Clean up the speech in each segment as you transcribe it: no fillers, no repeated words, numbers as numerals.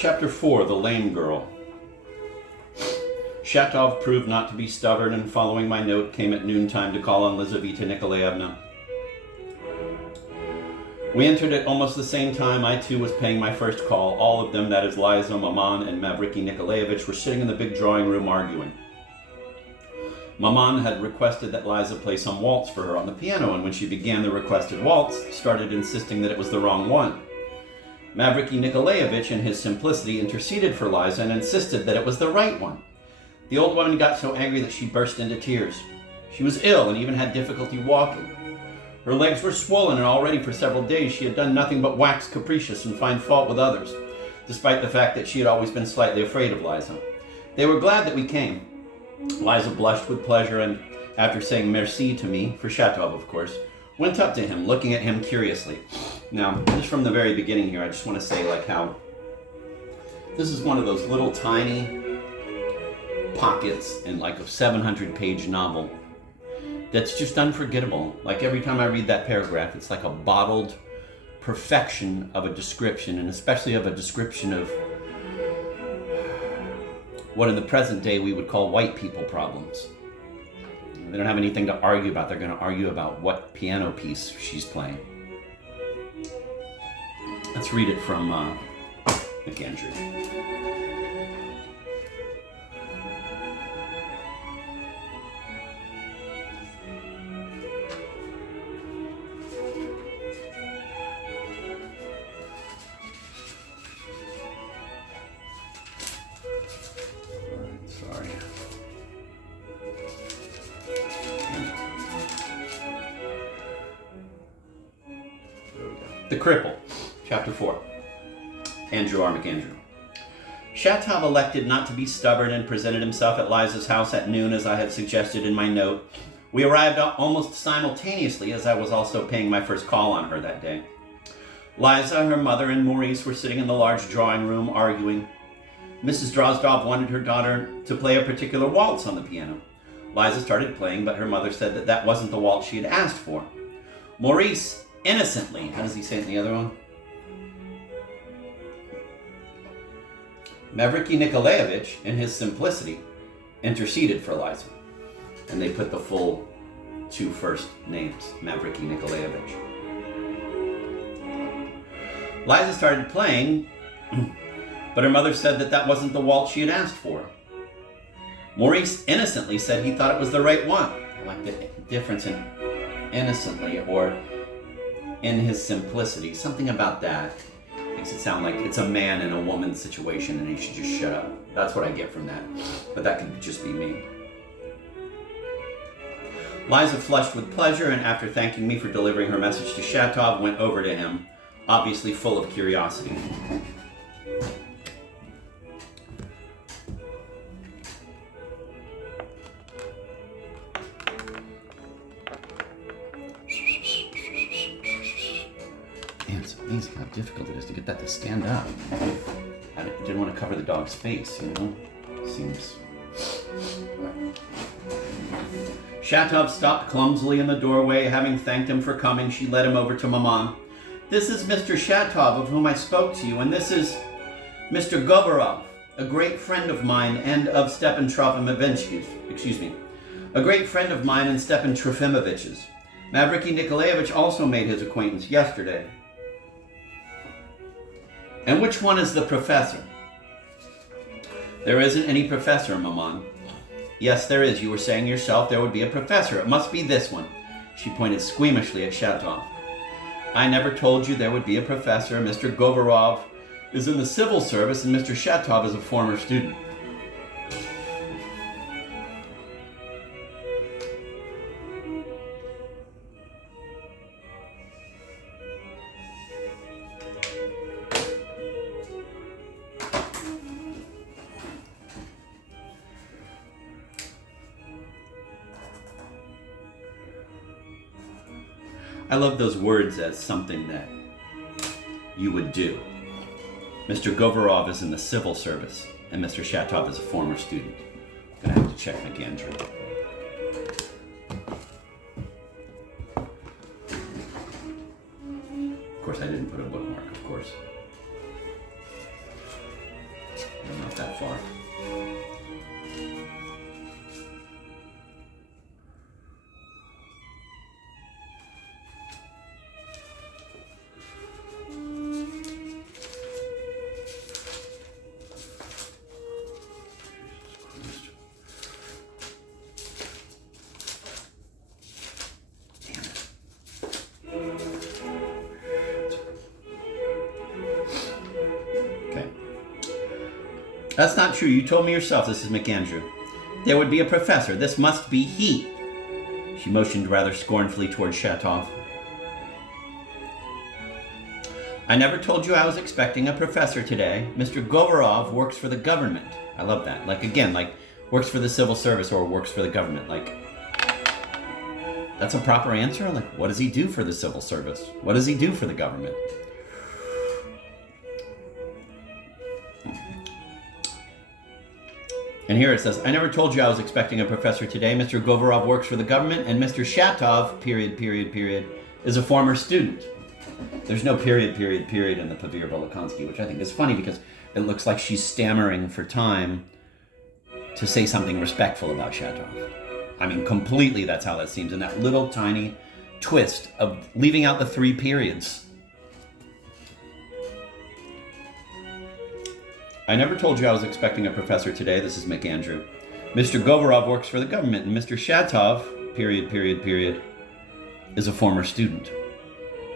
Chapter 4, The Lame Girl. Shatov proved not to be stubborn, and following my note, came at noontime to call on Lizaveta Nikolaevna. We entered at almost the same time. I too was paying my first call. All of them, that is Liza, Maman, and Mavriky Nikolaevich, were sitting in the big drawing room arguing. Maman had requested that Liza play some waltz for her on the piano, and when she began the requested waltz, started insisting that it was the wrong one. Mavriky Nikolaevich, in his simplicity, interceded for Liza and insisted that it was the right one. The old woman got so angry that she burst into tears. She was ill and even had difficulty walking. Her legs were swollen, and already for several days she had done nothing but wax capricious and find fault with others, despite the fact that she had always been slightly afraid of Liza. They were glad that we came. Liza blushed with pleasure and, after saying merci to me, for Shatov of course, went up to him, looking at him curiously. Now, just from the very beginning here, I just want to say how this is one of those little tiny pockets in a 700-page novel that's just unforgettable. Every time I read that paragraph, it's like a bottled perfection of a description, and especially of a description of what in the present day we would call white people problems. They don't have anything to argue about. They're going to argue about what piano piece she's playing. Let's read it from McAndrew. The Cripple, Chapter 4. Andrew R. McAndrew. Shatov elected not to be stubborn and presented himself at Liza's house at noon, as I had suggested in my note. We arrived almost simultaneously, as I was also paying my first call on her that day. Liza, her mother, and Maurice were sitting in the large drawing room arguing. Mrs. Drozdov wanted her daughter to play a particular waltz on the piano. Liza started playing, but her mother said that that wasn't the waltz she had asked for. Maurice innocently, how does he say it in the other one? Mavriky Nikolaevich, in his simplicity, interceded for Liza. And they put the full two first names, Mavriky Nikolaevich. Liza started playing, but her mother said that that wasn't the waltz she had asked for. Maurice innocently said he thought it was the right one. I like the difference in innocently or in his simplicity. Something about that makes it sound like it's a man and a woman situation and he should just shut up. That's what I get from that. But that could just be me. Liza flushed with pleasure, and after thanking me for delivering her message to Shatov, went over to him, obviously full of curiosity. It's amazing how difficult it is to get that to stand up. I didn't want to cover the dog's face, Seems... Shatov stopped clumsily in the doorway. Having thanked him for coming, she led him over to Maman. This is Mr. Shatov, of whom I spoke to you, and this is Mr. Govorov, a great friend of mine and of Stepan Trofimovitch's. A great friend of mine and Stepan Trofimovich's. Mavriky Nikolaevich also made his acquaintance yesterday. And which one is the professor? There isn't any professor, Maman. Yes, there is. You were saying yourself there would be a professor. It must be this one. She pointed squeamishly at Shatov. I never told you there would be a professor. Mr. Govorov is in the civil service and Mr. Shatov is a former student. I love those words as something that you would do. Mr. Govorov is in the civil service, and Mr. Shatov is a former student. I'm gonna have to check McAndrew. Of course, I didn't put a bookmark, of course. that far. That's not true. You told me yourself this is McAndrew. There would be a professor. This must be he. She motioned rather scornfully toward Shatov. I never told you I was expecting a professor today. Mr. Govorov works for the government. I love that. Like, again, like, works for the civil service or works for the government. Like, that's a proper answer? Like, what does he do for the civil service? What does he do for the government? And here it says, I never told you I was expecting a professor today. Mr. Govorov works for the government, and Mr. Shatov, period, is a former student. There's no period in the Paveer Volokonsky, which I think is funny because it looks like she's stammering for time to say something respectful about Shatov. I mean, completely that's how that seems, in that little tiny twist of leaving out the 3 periods. I never told you I was expecting a professor today. This is McAndrew. Mr. Govorov works for the government, and Mr. Shatov, period, is a former student.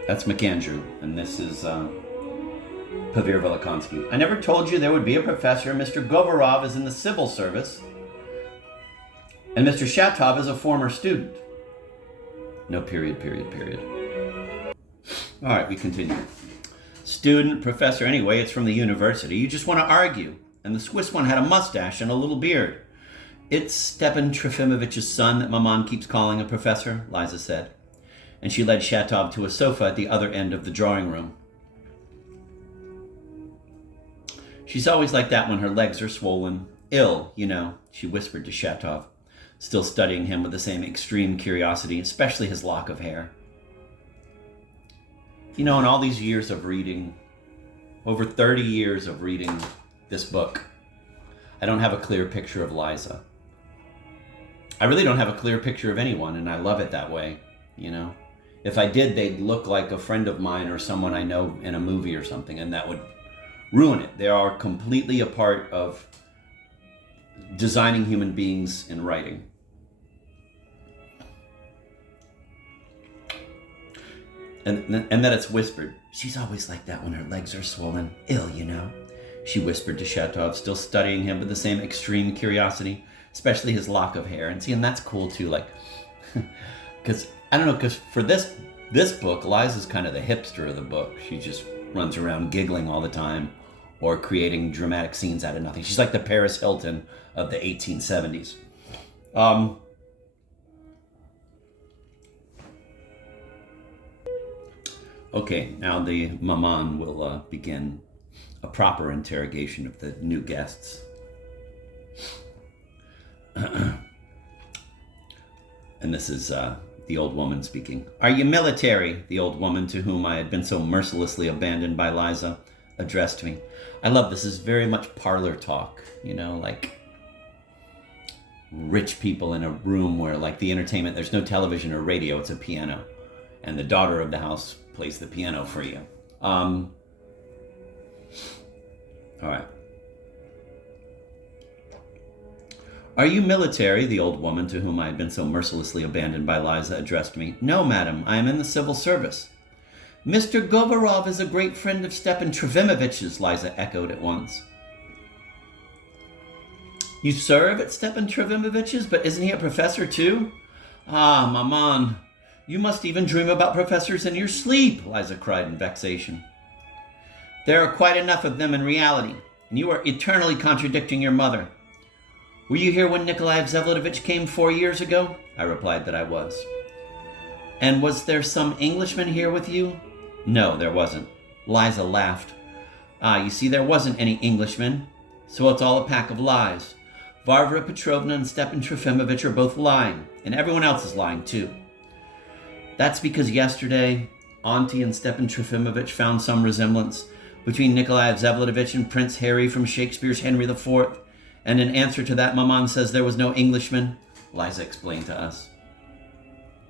That's McAndrew, and this is Paveer Volokonsky. I never told you there would be a professor. Mr. Govorov is in the civil service, and Mr. Shatov is a former student. No period. All right, we continue. Student, professor, anyway, it's from the university. You just want to argue. And the Swiss one had a mustache and a little beard. It's Stepan Trofimovich's son that Maman keeps calling a professor, Liza said. And she led Shatov to a sofa at the other end of the drawing room. She's always like that when her legs are swollen. Ill, you know, she whispered to Shatov, still studying him with the same extreme curiosity, especially his lock of hair. You know, in all these years of reading, over 30 years of reading this book, I don't have a clear picture of Liza. I really don't have a clear picture of anyone, and I love it that way, you know? If I did, they'd look like a friend of mine or someone I know in a movie or something, and that would ruin it. They are completely a part of designing human beings in writing. And that it's whispered. She's always like that when her legs are swollen. Ill, you know? She whispered to Shatov, still studying him with the same extreme curiosity, especially his lock of hair. And see, and that's cool too, like, because, I don't know, because for this book, Liza's kind of the hipster of the book. She just runs around giggling all the time or creating dramatic scenes out of nothing. She's like the Paris Hilton of the 1870s. Okay, now the Maman will begin a proper interrogation of the new guests. And this is the old woman speaking. Are you military? The old woman, to whom I had been so mercilessly abandoned by Liza, addressed me. I love this. This is very much parlor talk, you know, like rich people in a room where, like, the entertainment, there's no television or radio, it's a piano. And the daughter of the house plays the piano for you. All right. Are you military? The old woman, to whom I had been so mercilessly abandoned by Liza, addressed me. No, madam, I am in the civil service. Mr. Govorov is a great friend of Stepan Trofimovich's, Liza echoed at once. You serve at Stepan Trofimovich's, but isn't he a professor too? Ah, Maman, you must even dream about professors in your sleep, Liza cried in vexation. There are quite enough of them in reality, and you are eternally contradicting your mother. Were you here when Nikolai Vsevolodovich came 4 years ago? I replied that I was. And was there some Englishman here with you? No, there wasn't. Liza laughed. Ah, you see, there wasn't any Englishman, so it's all a pack of lies. Varvara Petrovna and Stepan Trofimovich are both lying, and everyone else is lying too. That's because yesterday, Auntie and Stepan Trofimovich found some resemblance, between Nikolai Vsevolodovich and Prince Harry from Shakespeare's Henry IV, and in answer to that, Maman says there was no Englishman, Liza explained to us.